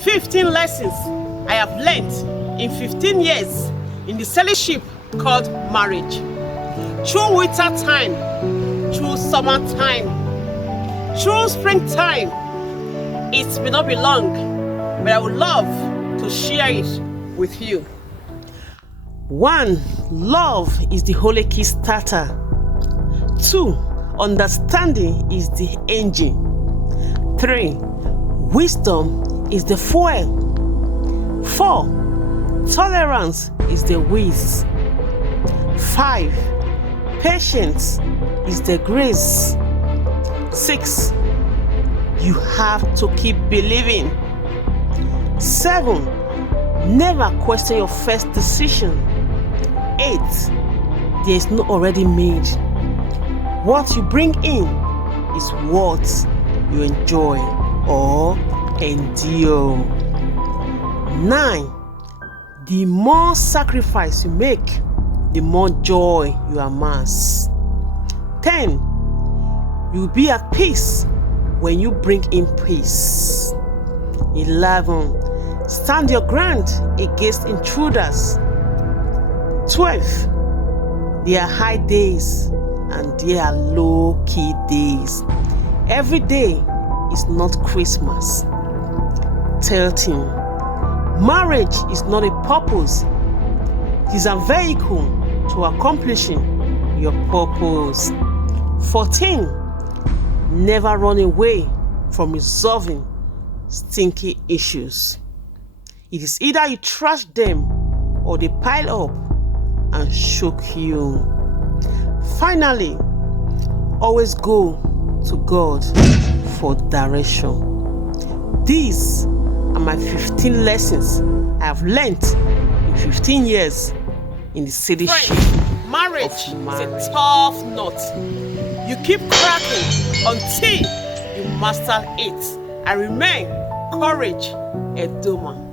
15 lessons I have learned in 15 years in the fellowship called marriage. Through winter time, through summer time, through springtime. It may not be long, but I would love to share it with you. 1. Love is the holy key starter. 2. Understanding is the engine. 3. Wisdom is the fuel. 4. Tolerance is the whiz. 5. Patience is the grace. 6. You have to keep believing. 7. Never question your first decision. 8. There is no already made. What you bring in is what you enjoy or endure. 9. The more sacrifice you make, the more joy you amass. 10. You'll be at peace when you bring in peace. 11. Stand your ground against intruders. 12. There are high days and there are low-key days. Every day is not Christmas. 13. Marriage is not a purpose. It is a vehicle to accomplishing your purpose. 14. Never run away from resolving stinky issues. It is either you trash them or they pile up and shock you. Finally, always go to God for direction. These are my 15 lessons I have learned in 15 years in the citizenship. Marriage is a tough nut. You keep cracking until you master it. I remain Courage Edoma.